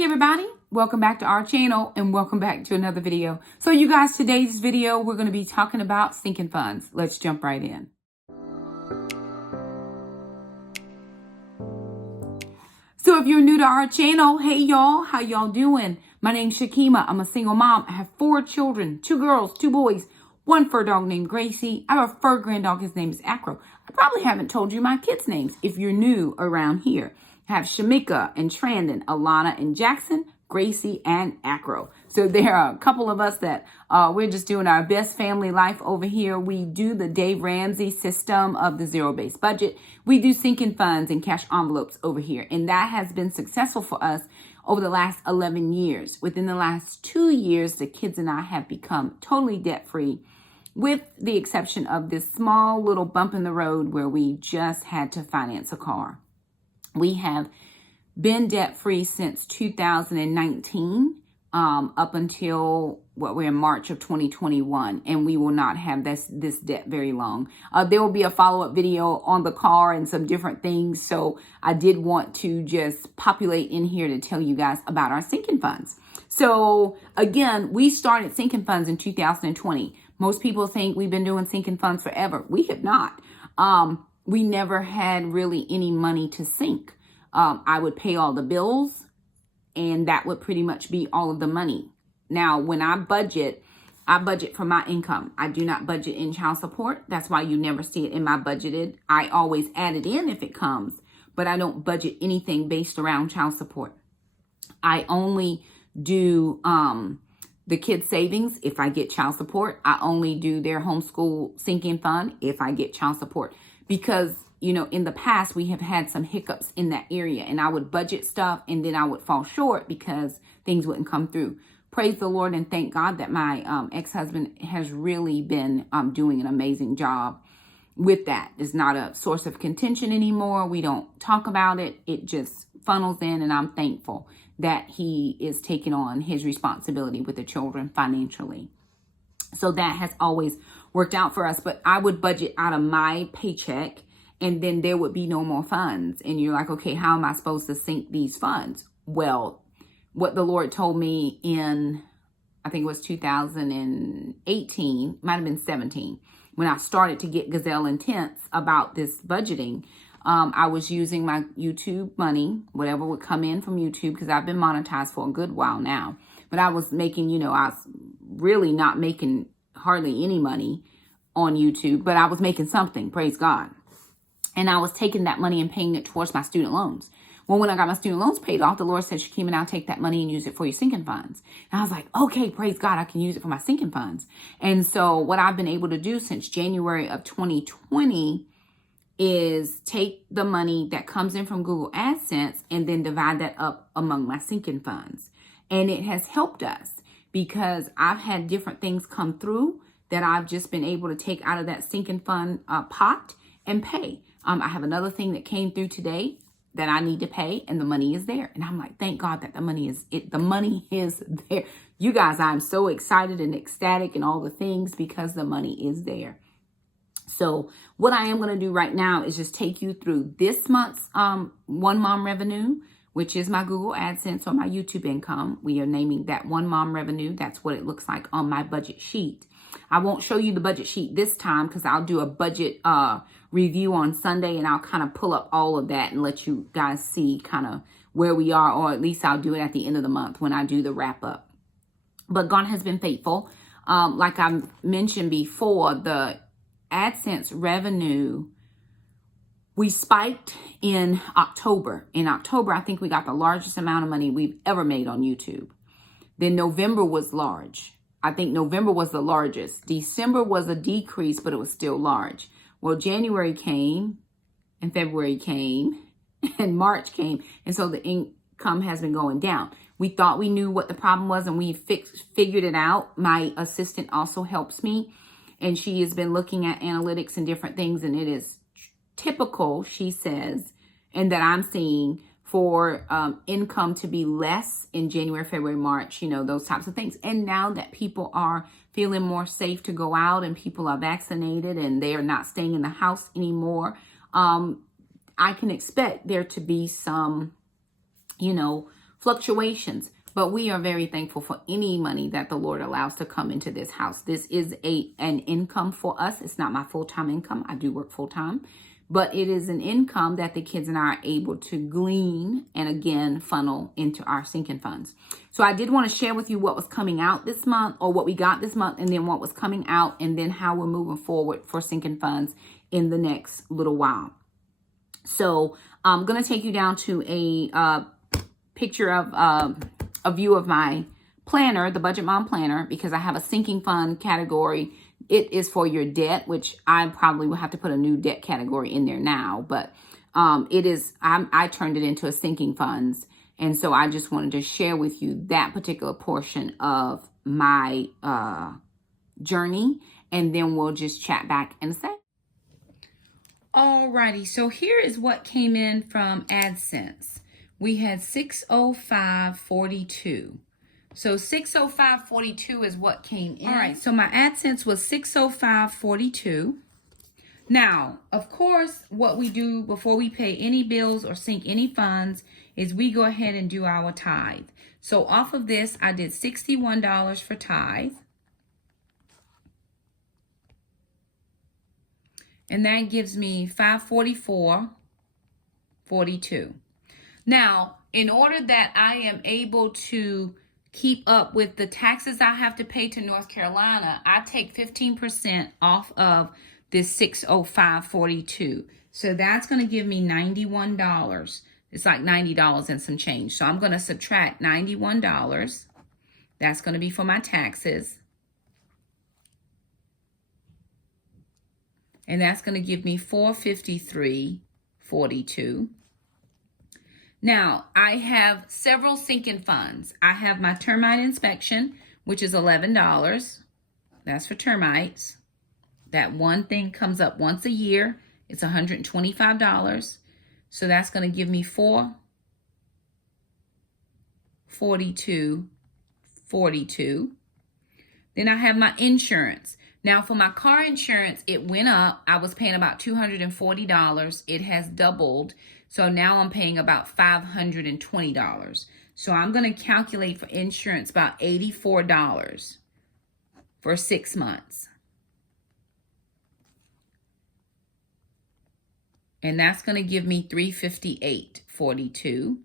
morning, everybody. Welcome back to our channel and welcome back to another video. So you guys, today's video, we're going to be talking about sinking funds. Let's jump right in. So if you're new to our channel, hey y'all, how y'all doing? My name's Shakema. I'm a single mom. I have 4 children, 2 girls, 2 boys, 1 fur dog named Gracie. I have a fur grand dog. His name is Acro. I probably haven't told you my kids' names if you're new around here. I have Shamika and Trandon, Alana and Jackson, Gracie and Acro. So there are a couple of us that we're just doing our best family life over here. We do the Dave Ramsey system of the zero-based budget. We do sinking funds and cash envelopes over here. And that has been successful for us over the last 11 years. Within the last 2 years, the kids and I have become totally debt-free, with the exception of this small little bump in the road where we just had to finance a car. We have been debt-free since 2019, up until we're in March of 2021, and we will not have this debt very long. There will be a follow-up video on the car and some different things, so I did want to just populate in here to tell you guys about our sinking funds. So again, we started sinking funds in 2020. Most people think we've been doing sinking funds forever. We have not. We never had really any money to sink. I would pay all the bills, and that would pretty much be all of the money. Now, when I budget for my income. I do not budget in child support. That's why you never see it in my budgeted. I always add it in if it comes, but I don't budget anything based around child support. I only do the kids' savings if I get child support. I only do their homeschool sinking fund if I get child support. Because, you know, in the past, we have had some hiccups in that area, and I would budget stuff and then I would fall short because things wouldn't come through. Praise the Lord and thank God that my ex-husband has really been doing an amazing job with that. It's not a source of contention anymore. We don't talk about it. It just funnels in, and I'm thankful that he is taking on his responsibility with the children financially. So that has always worked out for us. But I would budget out of my paycheck, and then there would be no more funds. And you're like, okay, how am I supposed to sink these funds? Well, what the Lord told me in, I think it was 2018, might have been 17, when I started to get gazelle intense about this budgeting. I was using my YouTube money, whatever would come in from YouTube, because I've been monetized for a good while now. But I was making, I was really not making hardly any money on YouTube, but I was making something, praise God. And I was taking that money and paying it towards my student loans. Well, when I got my student loans paid off, the Lord said, Shakema, now take that money and use it for your sinking funds. And I was like, okay, praise God, I can use it for my sinking funds. And so what I've been able to do since January of 2020 is take the money that comes in from Google AdSense and then divide that up among my sinking funds. And it has helped us because I've had different things come through that I've just been able to take out of that sinking fund pot and pay. I have another thing that came through today that I need to pay, and the money is there. And I'm like, thank God that the money is there. You guys, I'm so excited and ecstatic and all the things because the money is there. So what I am going to do right now is just take you through this month's One Mom revenue, which is my Google AdSense or my YouTube income. We are naming that One Mom revenue. That's what it looks like on my budget sheet. I won't show you the budget sheet this time because I'll do a budget review on Sunday, and I'll kind of pull up all of that and let you guys see kind of where we are, or at least I'll do it at the end of the month when I do the wrap up. But God has been faithful. Like I mentioned before, the AdSense revenue, we spiked in October. In October, I think we got the largest amount of money we've ever made on YouTube. Then November was large. I think November was the largest. December was a decrease, but it was still large. Well, January came, and February came, and March came, and so the income has been going down. We thought we knew what the problem was, and we figured it out. My assistant also helps me, and she has been looking at analytics and different things, and it is typical, she says, and that I'm seeing for income to be less in January, February, March, those types of things. And now that people are feeling more safe to go out and people are vaccinated and they are not staying in the house anymore, I can expect there to be some, fluctuations. But we are very thankful for any money that the Lord allows to come into this house. This is an income for us. It's not my full-time income. I do work full-time. But it is an income that the kids and I are able to glean and again funnel into our sinking funds. So I did want to share with you what was coming out this month, or what we got this month, and then what was coming out, and then how we're moving forward for sinking funds in the next little while. So I'm going to take you down to a picture of a view of my planner, the Budget Mom Planner, because I have a sinking fund category. It is for your debt, which I probably will have to put a new debt category in there now. But it is, I turned it into a sinking funds. And so I just wanted to share with you that particular portion of my journey. And then we'll just chat back in a sec. Alrighty, so here is what came in from AdSense. We had 605.42. So 605.42 is what came in. All right, so my AdSense was 605.42. Now, of course, what we do before we pay any bills or sink any funds is we go ahead and do our tithe. So off of this, I did $61 for tithe. And that gives me $544.42. Now, in order that I am able to keep up with the taxes I have to pay to North Carolina, I take 15% off of this $605.42. So that's going to give me $91. It's like $90 and some change. So I'm going to subtract $91. That's going to be for my taxes. And that's going to give me $453.42. Now, I have several sinking funds. I have my termite inspection, which is $11. That's for termites. That one thing comes up once a year. It's $125. So that's going to give me $442.42. Then I have my insurance. Now, for my car insurance, it went up. I was paying about $240. It has doubled. So now I'm paying about $520. So I'm going to calculate for insurance about $84 for 6 months. And that's going to give me $358.42.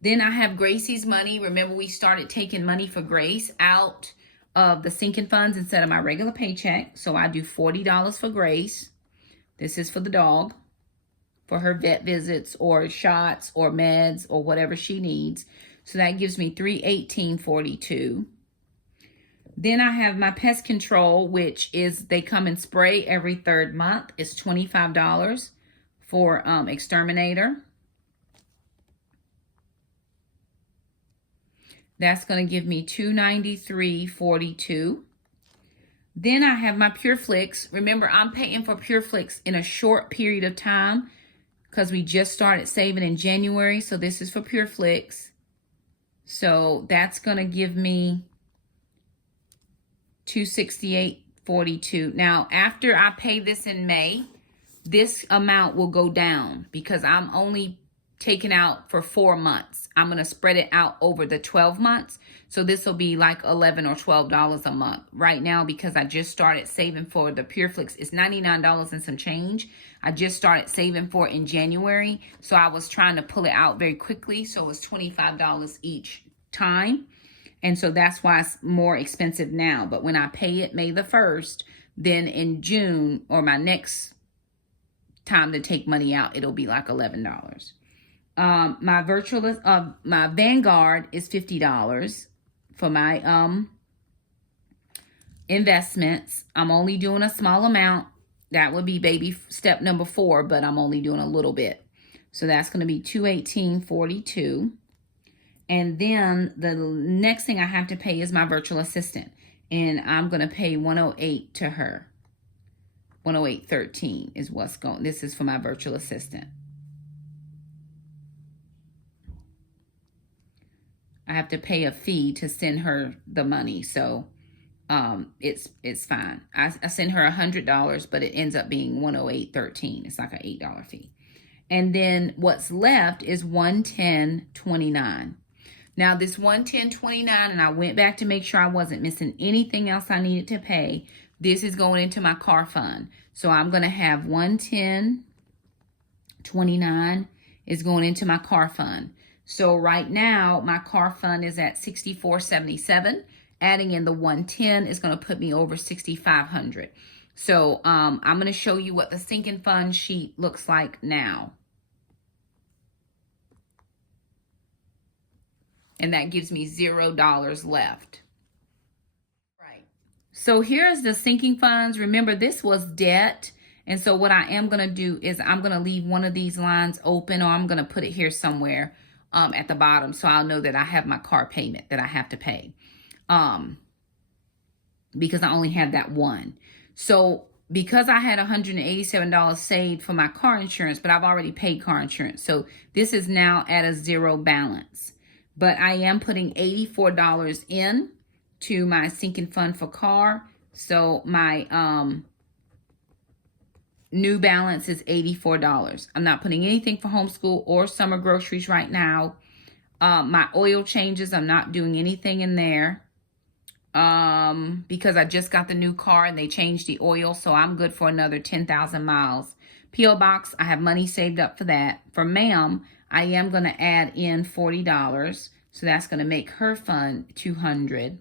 Then I have Gracie's money. Remember, we started taking money for Grace out of the sinking funds instead of my regular paycheck. So I do $40 for Grace. This is for the dog, for her vet visits or shots or meds or whatever she needs. So that gives me $318.42. Then I have my pest control, which is they come and spray every 3rd month. It's $25 for exterminator. That's going to give me $293.42. Then I have my Pure Flix. Remember, I'm paying for Pure Flix in a short period of time because we just started saving in January. So this is for Pure Flix. So that's going to give me $268.42. Now, after I pay this in May, this amount will go down because I'm only taking out for 4 months. I'm going to spread it out over the 12 months. So this will be like $11 or $12 a month. Right now, because I just started saving for the Pure Flix, it's $99 and some change. I just started saving for it in January. So I was trying to pull it out very quickly. So it was $25 each time. And so that's why it's more expensive now. But when I pay it May the 1st, then in June or my next time to take money out, it'll be like $11. My Vanguard is $50 for my investments. I'm only doing a small amount. That would be baby step number 4, but I'm only doing a little bit. So that's going to be $218.42. And then the next thing I have to pay is my virtual assistant. And I'm going to pay $108 to her. $108.13 is what's going. This is for my virtual assistant. I have to pay a fee to send her the money. So it's fine. I send her $100, but it ends up being $108.13. It's like an $8 fee. And then what's left is $110.29. Now this $110.29, and I went back to make sure I wasn't missing anything else I needed to pay. This is going into my car fund. So I'm going to have $110.29 is going into my car fund. So right now my car fund is at $64.77. Adding in the 110 is going to put me over $6,500. So I'm going to show you what the sinking fund sheet looks like now. And that gives me $0 left. Right. So here's the sinking funds. Remember, this was debt. And so what I am going to do is I'm going to leave one of these lines open, or I'm going to put it here somewhere at the bottom, so I'll know that I have my car payment that I have to pay. Because I only have that one. So because I had $187 saved for my car insurance, but I've already paid car insurance. So this is now at a zero balance. But I am putting $84 in to my sinking fund for car. So my new balance is $84. I'm not putting anything for homeschool or summer groceries right now. My oil changes, I'm not doing anything in there. Because I just got the new car and they changed the oil, so I'm good for another 10,000 miles. P.O. Box, I have money saved up for that. For ma'am, I am going to add in $40, so that's going to make her fund $200.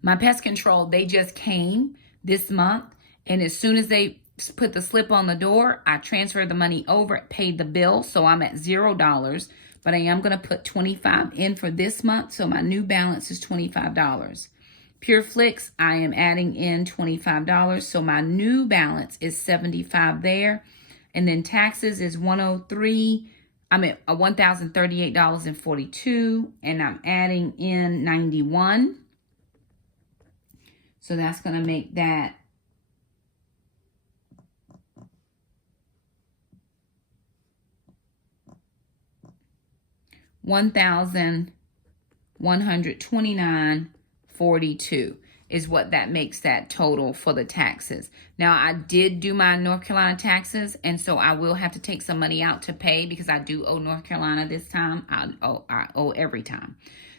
My pest control, they just came this month, and as soon as they put the slip on the door, I transferred the money over, paid the bill, so I'm at $0. But I am going to put $25 in for this month, so my new balance is $25. Pure Flix, I am adding in $25, so my new balance is $75 there. And then taxes is $1,038.42, and I'm adding in $91. So that's going to make that $1,129.42 is what that makes that total for the taxes. Now, I did do my North Carolina taxes, and so I will have to take some money out to pay because I do owe North Carolina this time. I owe every time.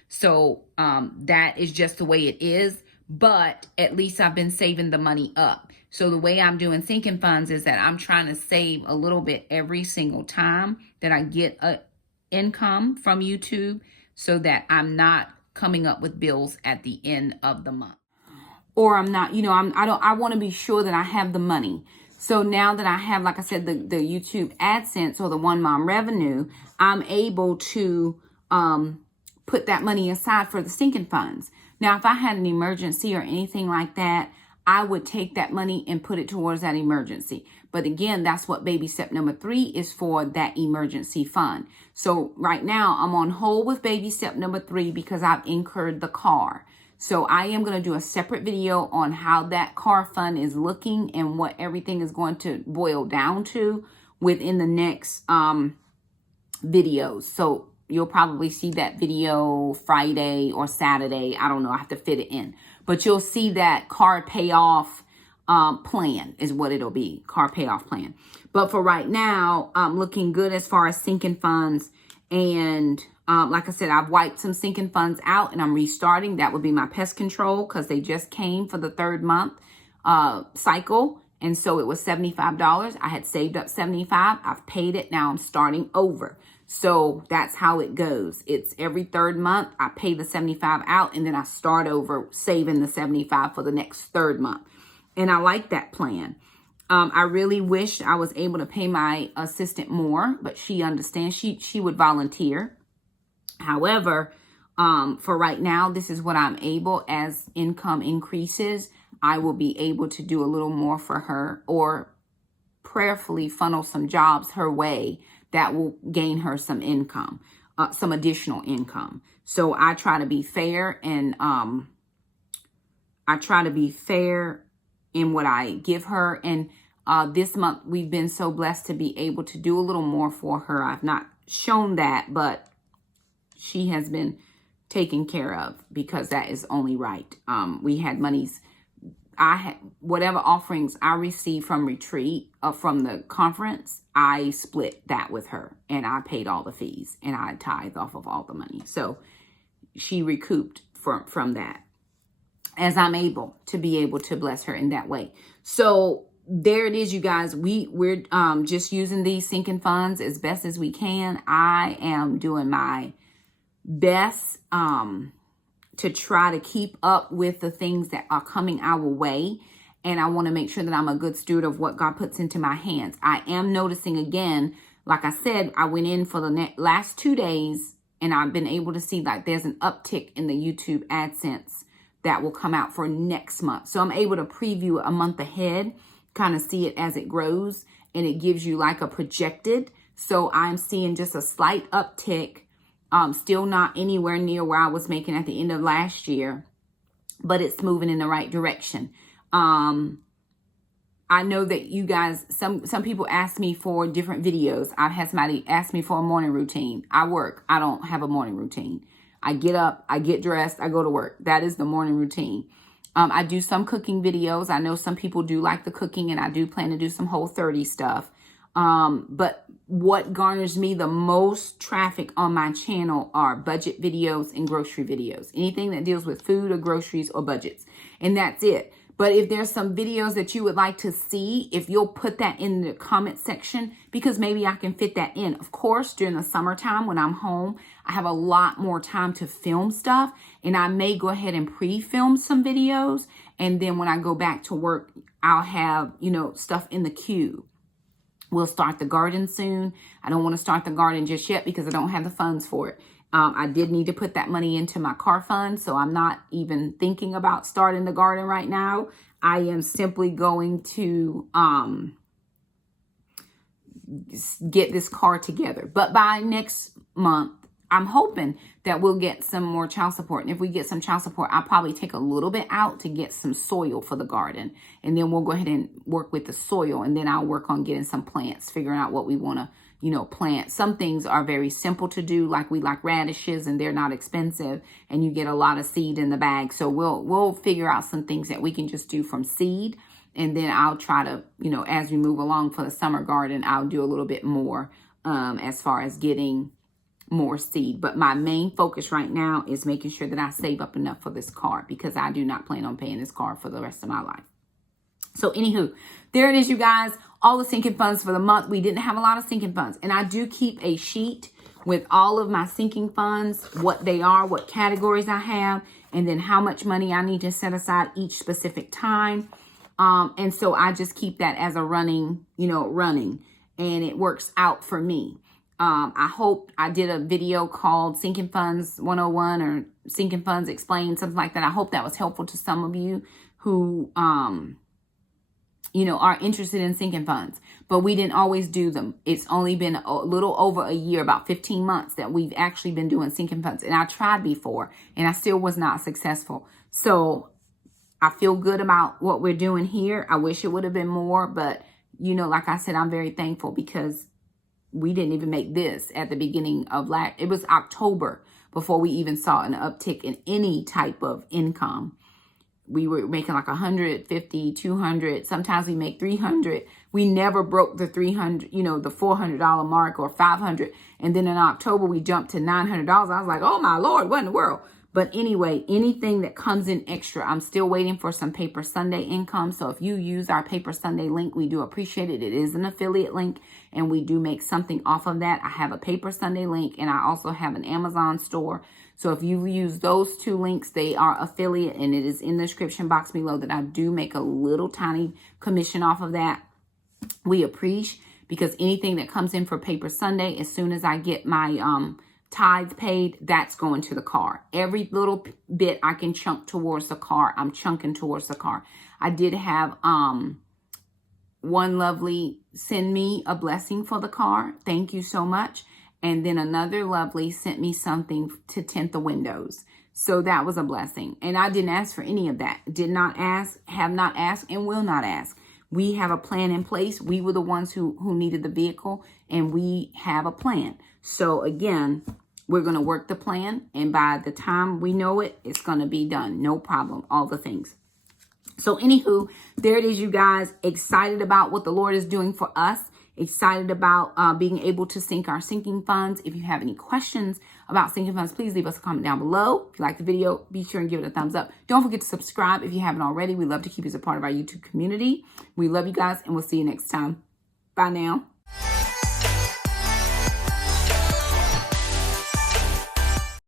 So that is just the way it is, but at least I've been saving the money up. So the way I'm doing sinking funds is that I'm trying to save a little bit every single time that I get a income from YouTube, so that I'm not coming up with bills at the end of the month. Or I'm not, I want to be sure that I have the money. So now that I have, like I said, the YouTube AdSense or the One Mom revenue, I'm able to put that money aside for the sinking funds. Now, if I had an emergency or anything like that, I would take that money and put it towards that emergency. But again, that's what baby step number 3 is for, that emergency fund. So right now I'm on hold with baby step number 3 because I've incurred the car. So I am going to do a separate video on how that car fund is looking and what everything is going to boil down to within the next videos. So you'll probably see that video Friday or Saturday. I don't know. I have to fit it in. But you'll see that car payoff plan is what it'll be. Car payoff plan. But for right now, I'm looking good as far as sinking funds. And like I said, I've wiped some sinking funds out and I'm restarting. That would be my pest control because they just came for the 3rd month cycle. And so it was $75. I had saved up $75. I've paid it. Now I'm starting over. So that's how it goes. It's every 3rd month. I pay the $75 out and then I start over saving the $75 for the next 3rd month. And I like that plan. I really wish I was able to pay my assistant more, but she understands. She would volunteer. However, for right now, this is what I'm able. As income increases, I will be able to do a little more for her, or prayerfully funnel some jobs her way that will gain her some income, some additional income. So I try to be fair, and I try to be fair in what I give her. And this month we've been so blessed to be able to do a little more for her. I've not shown that, but she has been taken care of because that is only right. We had monies. I had whatever offerings I received from retreat, from the conference, I split that with her, and I paid all the fees, and I tithe off of all the money. So she recouped from that, as I'm able to be able to bless her in that way. So there it is, you guys. We're just using these sinking funds as best as we can. I am doing my best to try to keep up with the things that are coming our way. And I want to make sure that I'm a good steward of what God puts into my hands. I am noticing again, like I said, I went in for the last 2 days, and I've been able to see like there's an uptick in the YouTube AdSense that will come out for next month. So I'm able to preview a month ahead, kind of see it as it grows, and it gives you like a projected. So I'm seeing just a slight uptick, still not anywhere near where I was making at the end of last year, but it's moving in the right direction. I know that you guys, some people ask me for different videos. I've had somebody ask me for a morning routine. I work. I don't have a morning routine. I get up, I get dressed, I go to work. That is the morning routine. I do some cooking videos. I know some people do like the cooking, and I do plan to do some Whole30 stuff. But what garners me the most traffic on my channel are budget videos and grocery videos. Anything that deals with food or groceries or budgets. And that's it. But if there's some videos that you would like to see, if you'll put that in the comment section, because maybe I can fit that in. Of course, during the summertime when I'm home, I have a lot more time to film stuff, and I may go ahead and pre-film some videos. And then when I go back to work, I'll have, stuff in the queue. We'll start the garden soon. I don't want to start the garden just yet because I don't have the funds for it. I did need to put that money into my car fund, so I'm not even thinking about starting the garden right now. I am simply going to get this car together. But by next month, I'm hoping that we'll get some more child support. And if we get some child support, I'll probably take a little bit out to get some soil for the garden. And then we'll go ahead and work with the soil. And then I'll work on getting some plants, figuring out what we want to plant. Some things are very simple to do, like we like radishes, and they're not expensive, and you get a lot of seed in the bag. So we'll figure out some things that we can just do from seed, and then I'll try to, as we move along for the summer garden, I'll do a little bit more as far as getting more seed. But my main focus right now is making sure that I save up enough for this car, because I do not plan on paying this car for the rest of my life. So anywho, there it is, you guys. All the sinking funds for the month. We didn't have a lot of sinking funds. And I do keep a sheet with all of my sinking funds, what they are, what categories I have, and then how much money I need to set aside each specific time. And so I just keep that as a running, and it works out for me. I hope I did a video called Sinking Funds 101 or Sinking Funds Explained, something like that. I hope that was helpful to some of you who, are interested in sinking funds, but we didn't always do them. It's only been a little over a year, about 15 months that we've actually been doing sinking funds. And I tried before, and I still was not successful. So I feel good about what we're doing here. I wish it would have been more, but like I said, I'm very thankful because we didn't even make this at the beginning of it was October before we even saw an uptick in any type of income. We were making like 150, 200. Sometimes we make 300. We never broke the 300, the $400 mark or 500. And then in October, we jumped to $900. I was like, oh my Lord, what in the world? But anyway, anything that comes in extra, I'm still waiting for some Paper Sunday income. So if you use our Paper Sunday link, we do appreciate it. It is an affiliate link, and we do make something off of that. I have a Paper Sunday link, and I also have an Amazon store. So if you use those two links, they are affiliate, and it is in the description box below that I do make a little tiny commission off of that. We appreciate, because anything that comes in for Paper Sunday, as soon as I get my tithe paid, that's going to the car. Every little bit I can chunk towards the car, I'm chunking towards the car. I did have one lovely send me a blessing for the car. Thank you so much. And then another lovely sent me something to tint the windows. So that was a blessing. And I didn't ask for any of that. Did not ask, have not asked, and will not ask. We have a plan in place. We were the ones who needed the vehicle, and we have a plan. So again, we're going to work the plan. And by the time we know it, it's going to be done. No problem. All the things. So anywho, there it is, you guys. Excited about what the Lord is doing for us. Excited about being able to sync our sinking funds. If you have any questions about sinking funds, please leave us a comment down below. If you like the video, be sure and give it a thumbs up. Don't forget to subscribe if you haven't already. We love to keep you as a part of our YouTube community. We love you guys, and we'll see you next time. Bye now.